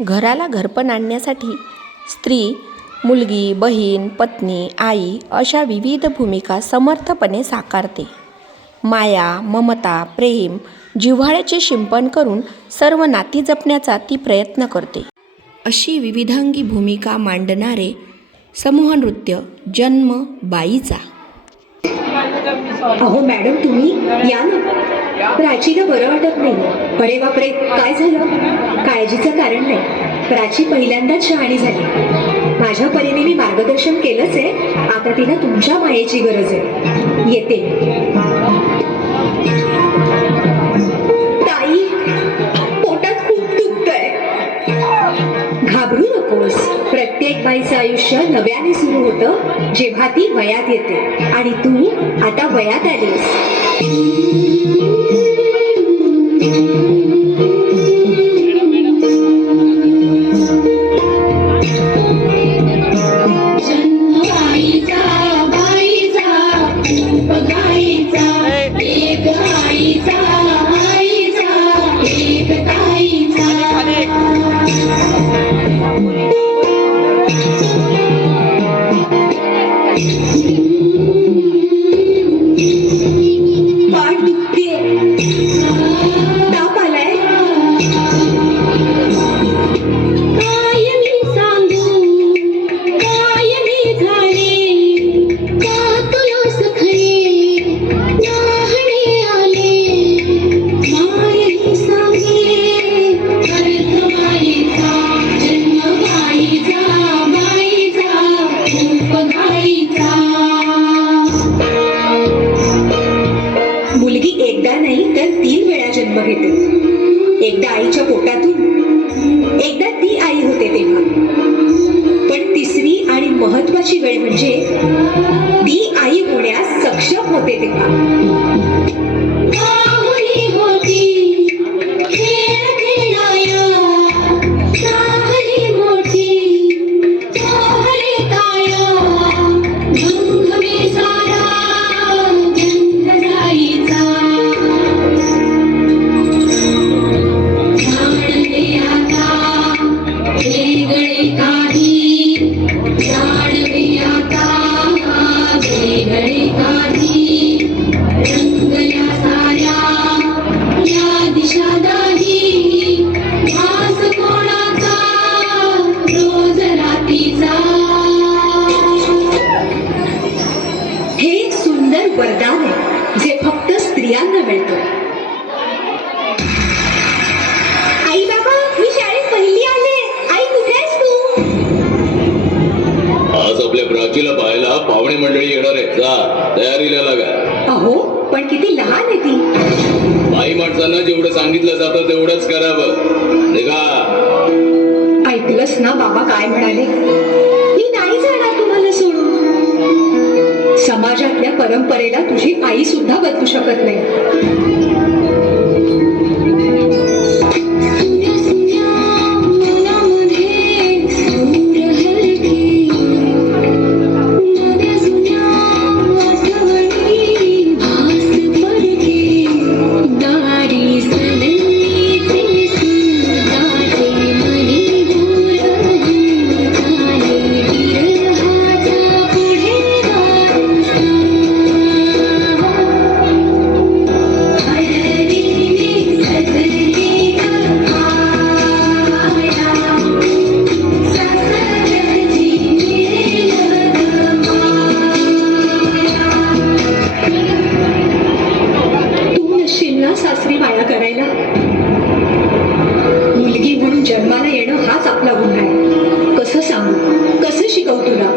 घराला घरपण आणण्यासाठी स्त्री, मुलगी, बहीण, पत्नी, आई अशा विविध भूमिका समर्थपणे साकारते. माया, ममता, प्रेम, जिव्हाळ्याचे शिंपण करून सर्व नाती जपण्याचा ती प्रयत्न करते. अशी विविधांगी भूमिका मांडणारे समूहनृत्य जन्म बाईचा. अहो मॅडम, तुम्ही या ना. प्राचीला बरं वाटत नाही. अरे बापरे, काय झालं? काळजीचं कारण नाही. प्राची पहिल्यांदाच शहाणी झाली. माझ्या परीने मी मार्गदर्शन केलंच आहे. आता तिला तुमच्या मायेची गरज आहे. येते. ताई, पोटात खूप दुखतंय. घाबरू नकोस. प्रत्येक बाईचं आयुष्य नव्याने सुरू होतं जेव्हा ती वयात येते. आणि तू आता वयात आलीस. मुलगी एकदा नाही तर 3 वेळा जन्म घेते. एकदा आईच्या पोटातून, एकदा ती आई होते तेव्हा. पण तिसरी आणि महत्वाची वेळ म्हणजे ती आई होण्यास सक्षम होते तेव्हा. हे एक सुंदर वरदान आहे जे फक्त स्त्रियांना मिळतं. आई बाबा, मी शाळेत पहिली आले. आई, कुठे आहेस तू? आज आपल्या प्राचीला पाहायला पाहुणे मंडळी येणार आहे. जा, तयारीला लागा. अहो, पण किती लहान आहे ती. बाई माणसांना जेवढं सांगितलं जातं तेवढंच करावं. निघा. ऐकलंस ना बाबा काय म्हणाले? मी नाही जाणार तुम्हाला सोडून. समाजातल्या परंपरेला तुझी आई सुद्धा बदलू शकत नाही. सासरी माया करायला. मुलगी म्हणून जन्माला येणं हाच आपला गुन्हा आहे. कसं सांगू, कसं शिकवू तुला?